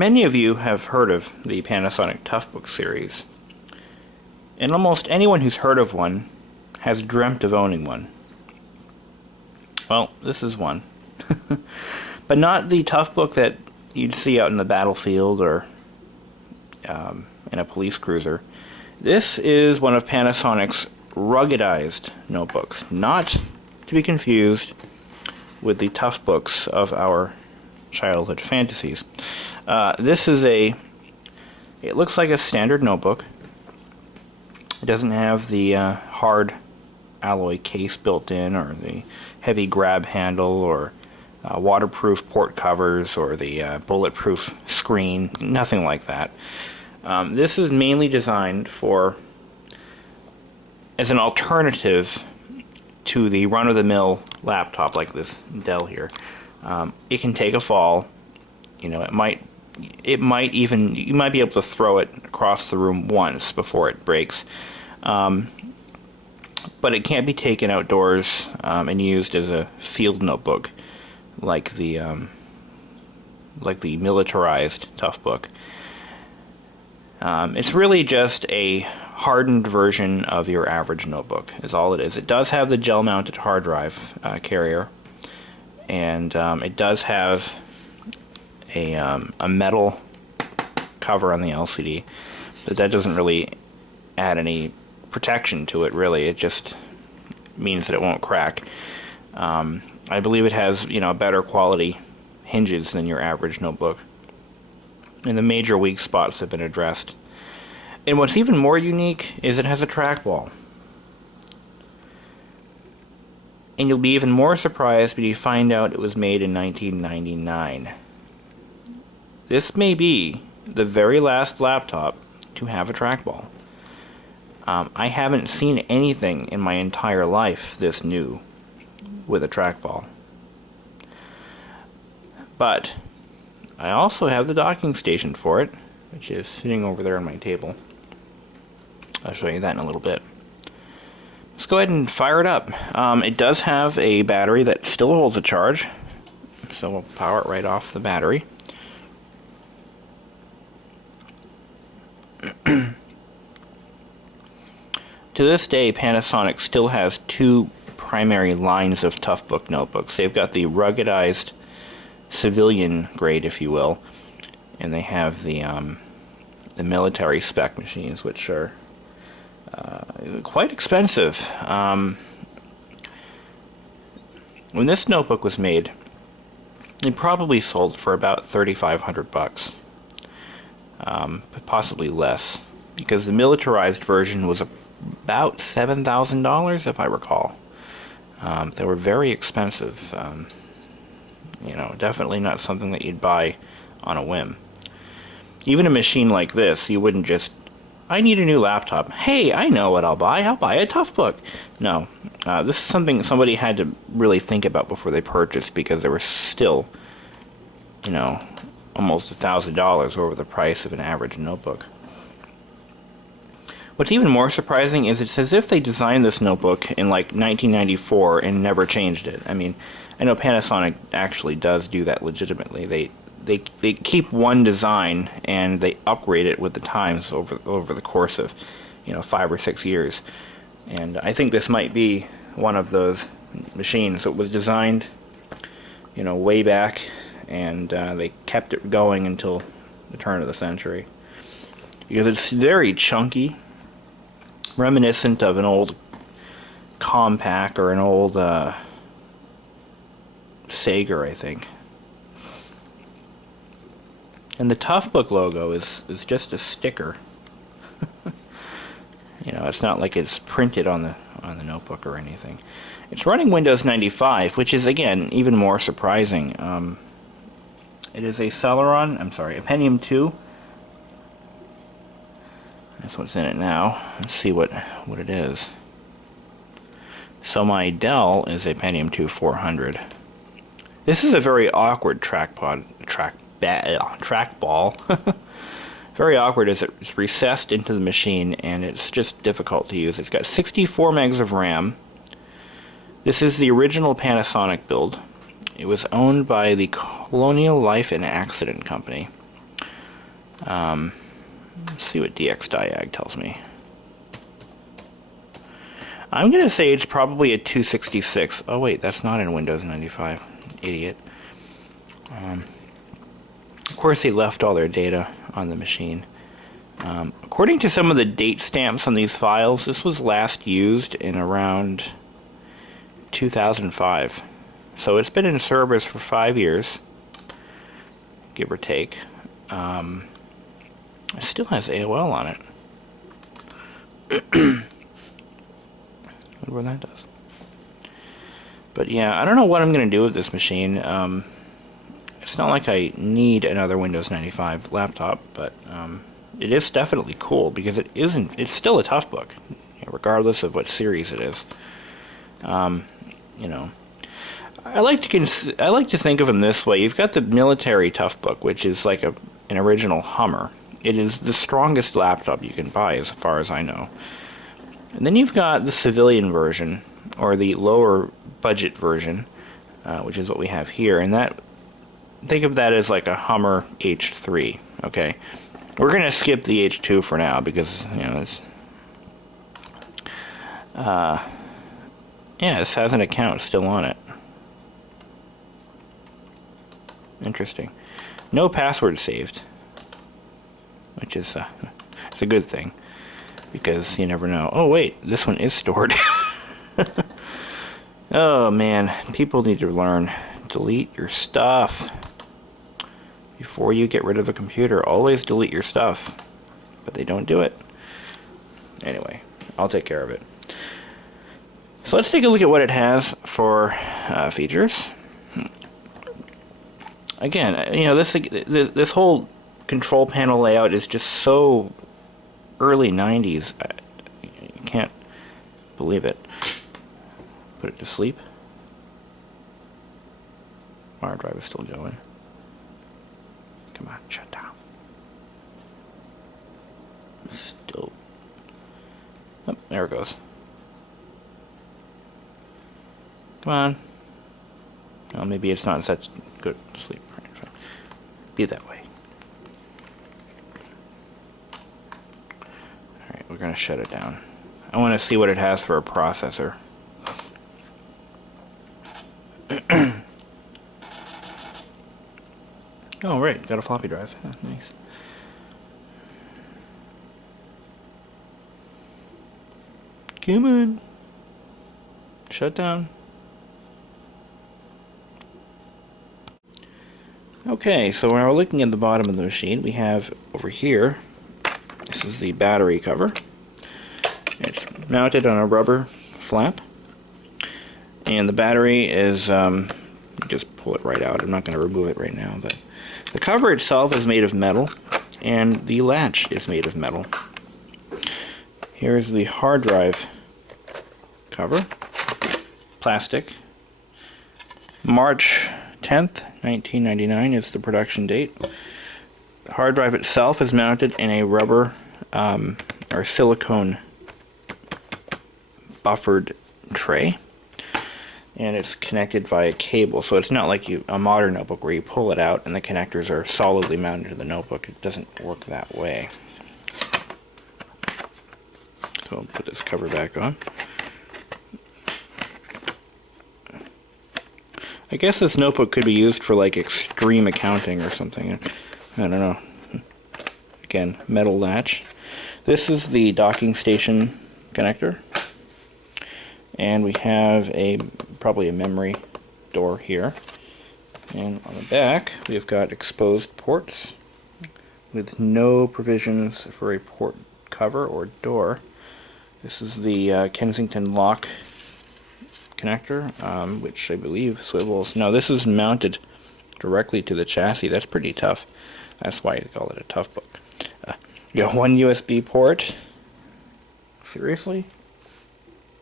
Many of you have heard of the Panasonic Toughbook series, and almost anyone who's heard of one has dreamt of owning one. Well, this is one. But not the Toughbook that you'd see out in the battlefield or in a police cruiser. This is one of Panasonic's ruggedized notebooks, not to be confused with the Toughbooks of our childhood fantasies. This is it looks like a standard notebook. It doesn't have the hard alloy case built in, or the heavy grab handle, or waterproof port covers, or the bulletproof screen. Nothing like that. This is mainly designed as an alternative to the run-of-the-mill laptop like this Dell here. It can take a fall. You know, you might be able to throw it across the room once before it breaks. But it can't be taken outdoors and used as a field notebook like the militarized Toughbook. It's really just a hardened version of your average notebook, is all it is. It does have the gel-mounted hard drive carrier, and it does have a metal cover on the LCD, but that doesn't really add any protection to it, really. It just means that it won't crack. I believe it has, better quality hinges than your average notebook, and the major weak spots have been addressed. And what's even more unique is it has a trackball. And you'll be even more surprised when you find out it was made in 1999. This may be the very last laptop to have a trackball. I haven't seen anything in my entire life this new with a trackball. But I also have the docking station for it, which is sitting over there on my table. I'll show you that in a little bit. Let's go ahead and fire it up. It does have a battery that still holds a charge, so we'll power it right off the battery. To this day, Panasonic still has two primary lines of Toughbook notebooks. They've got the ruggedized civilian grade, if you will, and they have the military spec machines, which are quite expensive. When this notebook was made, it probably sold for about $3,500, but possibly less, because the militarized version was about $7,000, if I recall. They were very expensive. Definitely not something that you'd buy on a whim. Even a machine like this, you wouldn't just, I need a new laptop. Hey, I know what I'll buy. I'll buy a Toughbook. No, this is something somebody had to really think about before they purchased, because they were still, almost $1,000 over the price of an average notebook. What's even more surprising is it's as if they designed this notebook in like 1994 and never changed it. I mean, I know Panasonic actually does do that legitimately. They keep one design and they upgrade it with the times over the course of 5 or 6 years. And I think this might be one of those machines that was designed way back, and they kept it going until the turn of the century, because it's very chunky, reminiscent of an old Compaq or an old Sager, I think. And the Toughbook logo is just a sticker. It's not like it's printed on the notebook or anything. It's running Windows 95, which is, again, even more surprising. It is a Pentium 2. That's what's in it now. Let's see what it is. So my Dell is a Pentium 2 400. This is a very awkward trackball. Very awkward, as it's recessed into the machine, and it's just difficult to use. It's got 64 megs of RAM. This is the original Panasonic build. It was owned by the Colonial Life and Accident Company. Let's see what DXDiag tells me. I'm going to say it's probably a 266. Oh wait, that's not in Windows 95. Idiot. Of course they left all their data on the machine. According to some of the date stamps on these files, this was last used in around 2005. So it's been in service for 5 years, give or take. It still has AOL on it. Wonder what that does. But yeah, I don't know what I'm going to do with this machine. It's not like I need another Windows 95 laptop, but it is definitely cool because it's still a Toughbook, regardless of what series it is. You know, I like to think of them this way. You've got the military Toughbook, which is like an original Hummer. It is the strongest laptop you can buy, as far as I know. And then you've got the civilian version, or the lower budget version, which is what we have here. And that, think of that as like a Hummer H3. Okay, we're gonna skip the H2 for now because it's yeah, this has an account still on it. Interesting. No password saved, which is it's a good thing because you never know. Oh wait, this one is stored. Oh man, people need to learn. Delete your stuff before you get rid of a computer. Always delete your stuff, but they don't do it. Anyway, I'll take care of it. So let's take a look at what it has for features. Again, this whole control panel layout is just so early 90s. You can't believe it. Put it to sleep. Wire drive is still going. Come on, shut down. Still. Oh, there it goes. Come on. Well, maybe it's not in such good sleep. Be that way. Alright, we're going to shut it down. I want to see what it has for a processor. Oh, right, got a floppy drive. Oh, nice. Come on. Shut down. Okay, so when we're looking at the bottom of the machine, we have over here, this is the battery cover. It's mounted on a rubber flap. And the battery is, just pull it right out. I'm not going to remove it right now, but the cover itself is made of metal, and the latch is made of metal. Here's the hard drive cover, plastic. March 10th, 1999 is the production date. The hard drive itself is mounted in a rubber or silicone buffered tray. And it's connected via cable, so it's not like a modern notebook where you pull it out and the connectors are solidly mounted to the notebook. It doesn't work that way. So I'll put this cover back on. I guess this notebook could be used for like extreme accounting or something. I don't know. Again, metal latch. This is the docking station connector. And we have probably a memory door here. And on the back, we've got exposed ports with no provisions for a port cover or door. This is the Kensington lock connector, which I believe swivels. No, this is mounted directly to the chassis. That's pretty tough. That's why they call it a Toughbook. You got one USB port. Seriously?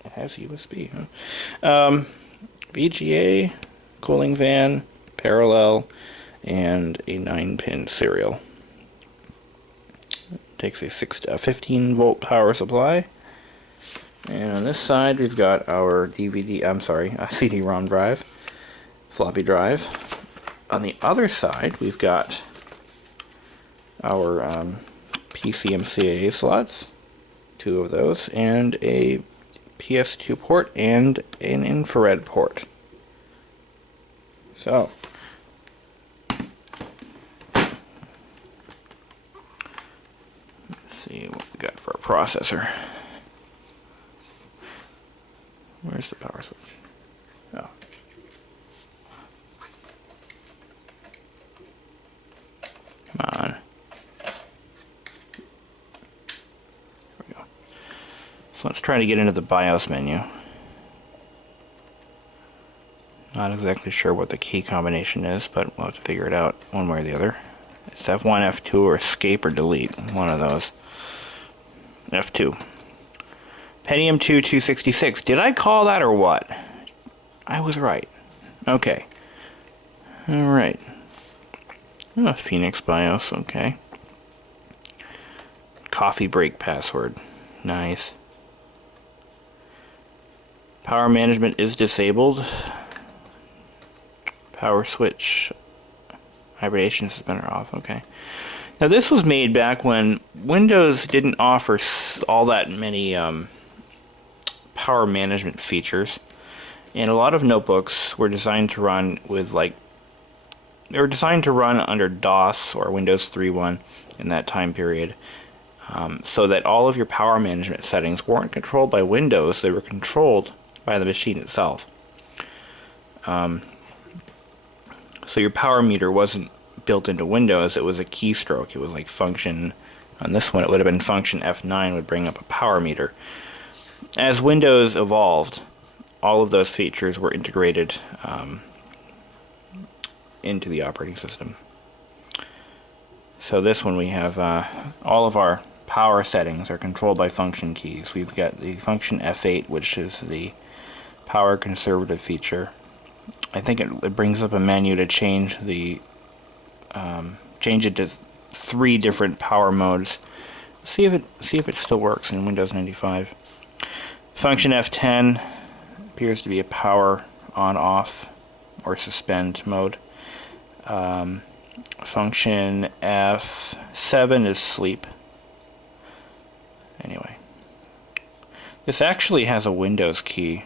It has USB, huh? VGA, cooling fan, parallel, and a 9-pin serial. It takes a 15-volt power supply. And on this side, we've got our CD-ROM drive, floppy drive. On the other side, we've got our PCMCAA slots, 2 of those, and a PS2 port and an infrared port. So, let's see what we got for a processor. Where's the power switch? Oh. Come on. There we go. So let's try to get into the BIOS menu. Not exactly sure what the key combination is, but we'll have to figure it out one way or the other. It's F1, F2, or escape or delete. One of those. F2. Pentium 2 266. Did I call that or what? I was right. Okay. Alright. Oh, Phoenix BIOS, okay. Coffee break password. Nice. Power management is disabled. Power switch. Hibernation suspender off, okay. Now this was made back when Windows didn't offer all that many power management features. And a lot of notebooks were designed to run with they were designed to run under DOS or Windows 3.1 in that time period, so that all of your power management settings weren't controlled by Windows, they were controlled by the machine itself. So your power meter wasn't built into Windows, it was a keystroke. It was like function, on this one it would have been function F9 would bring up a power meter. As Windows evolved, all of those features were integrated into the operating system. So this one we have all of our power settings are controlled by function keys. We've got the function F8, which is the power conservative feature. I think it brings up a menu to change the change it to 3 different power modes. See if it still works in Windows 95. Function F10 appears to be a power on off or suspend mode. Function F7 is sleep. Anyway, this actually has a Windows key,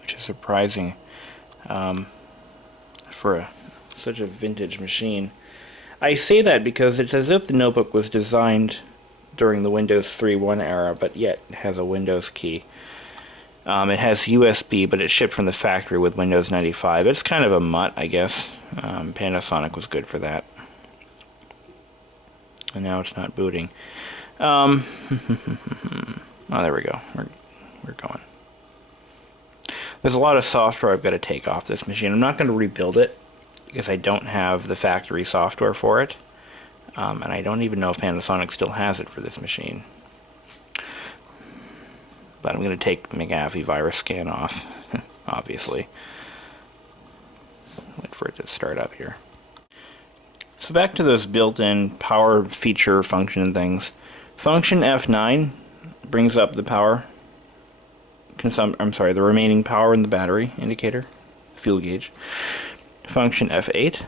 which is surprising for such a vintage machine. I say that because it's as if the notebook was designed during the Windows 3.1 era, but yet it has a Windows key. It has USB, but it's shipped from the factory with Windows 95. It's kind of a mutt, I guess. Panasonic was good for that. And now it's not booting. Oh, there we go. We're going. There's a lot of software I've got to take off this machine. I'm not going to rebuild it because I don't have the factory software for it. And I don't even know if Panasonic still has it for this machine. But I'm going to take McAfee virus scan off, obviously. Wait for it to start up here. So back to those built-in power feature function things. Function F9 brings up the power the remaining power in the battery indicator, fuel gauge. Function F8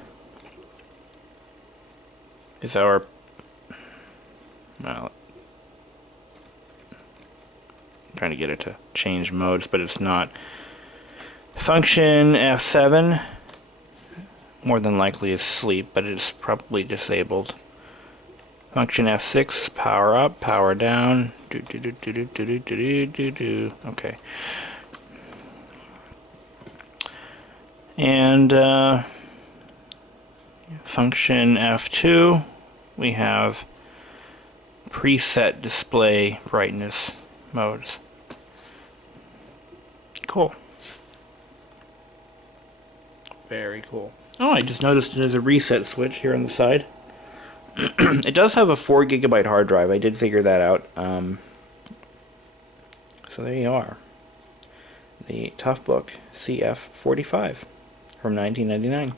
is our trying to get it to change modes, but it's not. Function F7 more than likely is sleep, but it's probably disabled. Function F6 power up, power down. Okay. And function F2 we have preset display brightness modes. Cool. Very cool. Oh, I just noticed there's a reset switch here on the side. It does have a 4 GB hard drive. I did figure that out. So there you are. The Toughbook CF-45 from 1999.